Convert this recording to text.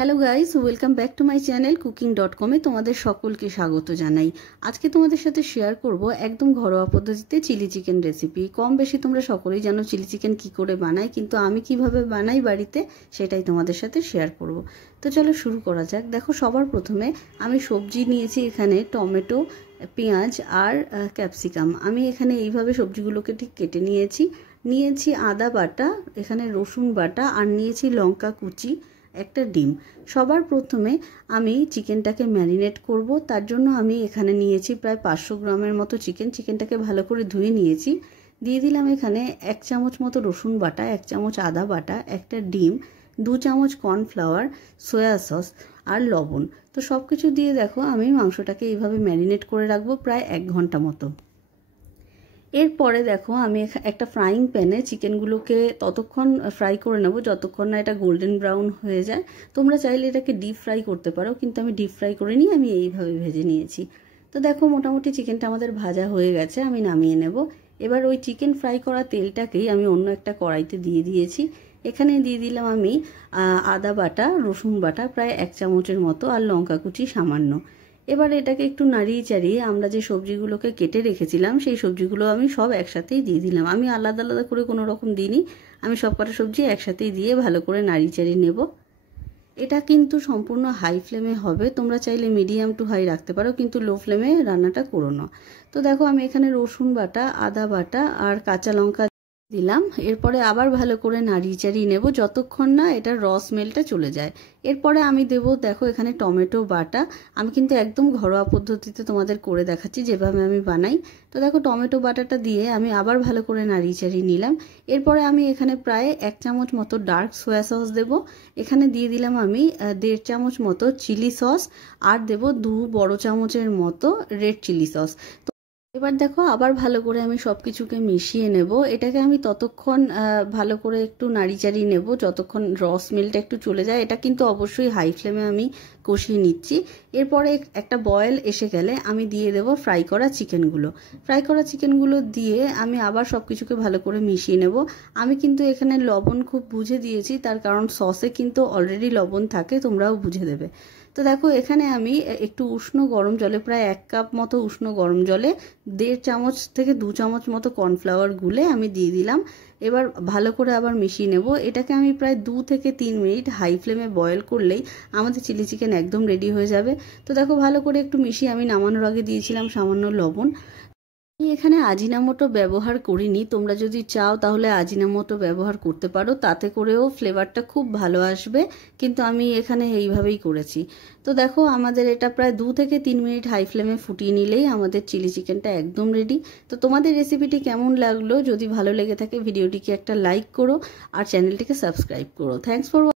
Hello guys, welcome back to my channel cooking dot com এ তোমাদের সকলকে স্বাগত জানাই। আজকে তোমাদের সাথে শেয়ার করব একদম ঘরোয়া পদ্ধতিতে চিলি চিকেন রেসিপি। কম বেশি তোমরা সকলেই জানো চিলি চিকেন কী করে বানাই, কিন্তু আমি কিভাবে বানাই বাড়িতে সেটাই তোমাদের সাথে শেয়ার করব। তো চলো শুরু করা যাক। দেখো, সবার প্রথমে আমি সবজি নিয়েছি এখানে টমেটো, পেঁয়াজ আর ক্যাপসিকাম। আমি এখানে এইভাবে সবজিগুলোকে ঠিক কেটে নিয়েছি আদা বাটা, এখানে রসুন বাটা আর নিয়েছি লঙ্কা কুচি, একটা ডিম। সবার প্রথমে আমি চিকেনটাকে ম্যারিনেট করব। তার জন্য আমি এখানে নিয়েছি প্রায় 500 গ্রামের মতো চিকেনটাকে ভালো করে ধুয়ে নিয়েছি। দিয়ে দিলাম এখানে 1 চামচ মতো রসুন বাটা, 1 চামচ আদা বাটা, একটা ডিম, 2 চামচ কর্নফ্লাওয়ার, সয়া সস আর লবণ। তো সব কিছু দিয়ে দেখো আমি মাংসটাকে এইভাবে ম্যারিনেট করে রাখবো প্রায় 1 ঘন্টা মতো। এরপরে দেখো আমি একটা ফ্রাইং প্যানে চিকেনগুলোকে ততক্ষণ ফ্রাই করে নেব যতক্ষণ না এটা গোল্ডেন ব্রাউন হয়ে যায়। তোমরা চাইলে এটাকে ডিপ ফ্রাই করতে পারো, কিন্তু আমি ডিপ ফ্রাই করে নিয়ে আমি এইভাবে ভেজে নিয়েছি। তো দেখো মোটামুটি চিকেনটা আমাদের ভাজা হয়ে গেছে, আমি নামিয়ে নেব। এবার ওই চিকেন ফ্রাই করা তেলটাকেই আমি অন্য একটা কড়াইতে দিয়ে দিয়েছি। এখানে দিয়ে দিলাম আমি আদা বাটা, রসুন বাটা প্রায় 1 চামচের মতো আর লঙ্কা কুচি সামান্য। এবার এটাকে একটু নাড়িয়ে চাড়িয়ে আমরা যে সবজিগুলোকে কেটে রেখেছিলাম সেই সবজিগুলো আমি সব একসাথেই দিয়ে দিলাম। আমি আলাদা আলাদা করে কোনো রকম দিইনি, আমি সব কটা সবজি একসাথেই দিয়ে ভালো করে নাড়িয়ে চাড়িয়ে নেব। এটা কিন্তু সম্পূর্ণ হাই ফ্লেমে হবে, তোমরা চাইলে মিডিয়াম টু হাই রাখতে পারো, কিন্তু লো ফ্লেমে রান্নাটা করো না। তো দেখো আমি এখানে রসুন বাটা, আদা বাটা আর কাঁচা লঙ্কা দিলাম। এরপরে আবার ভালো করে নাড়িয়ে চাড়িয়ে নেব যতক্ষণ না এটার রস স্মেলটা চলে যায়। এরপরে আমি দেব দেখো এখানে টমেটো বাটা। আমি কিন্তু একদম ঘরোয়া পদ্ধতিতে তোমাদের করে দেখাচ্ছি যেভাবে আমি বানাই। তো দেখো টমেটো বাটাটা দিয়ে আমি আবার ভালো করে নাড়িয়ে চাড়িয়ে নিলাম। এরপরে আমি এখানে প্রায় 1 চামচ মতো ডার্ক সয়া সস দেব। এখানে দিয়ে দিলাম আমি 1.5 চামচ মতো চিলি সস আর দেব 2 বড় চামচের মতো রেড চিলি সস। এবার দেখো আবার ভালো করে আমি সব কিছুকে মিশিয়ে নেব। এটাকে আমি ততক্ষণ ভালো করে একটু নাড়িচাড়ি নেব যতক্ষণ রস স্মেলটা একটু চলে যায়। এটা কিন্তু অবশ্যই হাই ফ্লেমে আমি কষিয়ে নিচ্ছি। এরপরে একটা বয়েল এসে গেলে আমি দিয়ে দেব ফ্রাই করা চিকেনগুলো দিয়ে আমি আবার সব কিছুকে ভালো করে মিশিয়ে নেব। আমি কিন্তু এখানে লবণ খুব বুঝে দিয়েছি, তার কারণ সসে কিন্তু অলরেডি লবণ থাকে, তোমরাও বুঝে দেবে। তো দেখো এখানে আমি একটু উষ্ণ গরম জলে, প্রায় 1 কাপ মতো উষ্ণ গরম জলে 1.5 চামচ থেকে 2 চামচ মতো কর্নফ্লাওয়ার গুলে আমি দিয়ে দিলাম। এবার ভালো করে আবার মিশিয়ে নেব। এটাকে আমি প্রায় 2 থেকে 3 মিনিট হাই ফ্লেমে বয়েল করলেই আমাদের চিলি চিকেন একদম রেডি হয়ে যাবে। তো দেখো ভালো করে একটু মিশিয়ে আমি নামানোর আগে দিয়েছিলাম সামান্য লবণ। আমি এখানে আজিনামোটো ব্যবহার করিনি, তোমরা যদি চাও তাহলে আজিনামোটো ব্যবহার করতে পারো, তাতে করেও ফ্লেভারটা খুব ভালো আসবে, কিন্তু আমি এখানে এইভাবেই করেছি। তো দেখো আমাদের এটা প্রায় 2 থেকে 3 মিনিট হাই ফ্লেমে ফুটিয়ে নিলেই আমাদের চিলি চিকেনটা একদম রেডি। তো তোমাদের রেসিপিটি কেমন লাগলো? যদি ভালো লেগে থাকে ভিডিওটিকে একটা লাইক করো আর চ্যানেলটিকে সাবস্ক্রাইব করো। Thanks for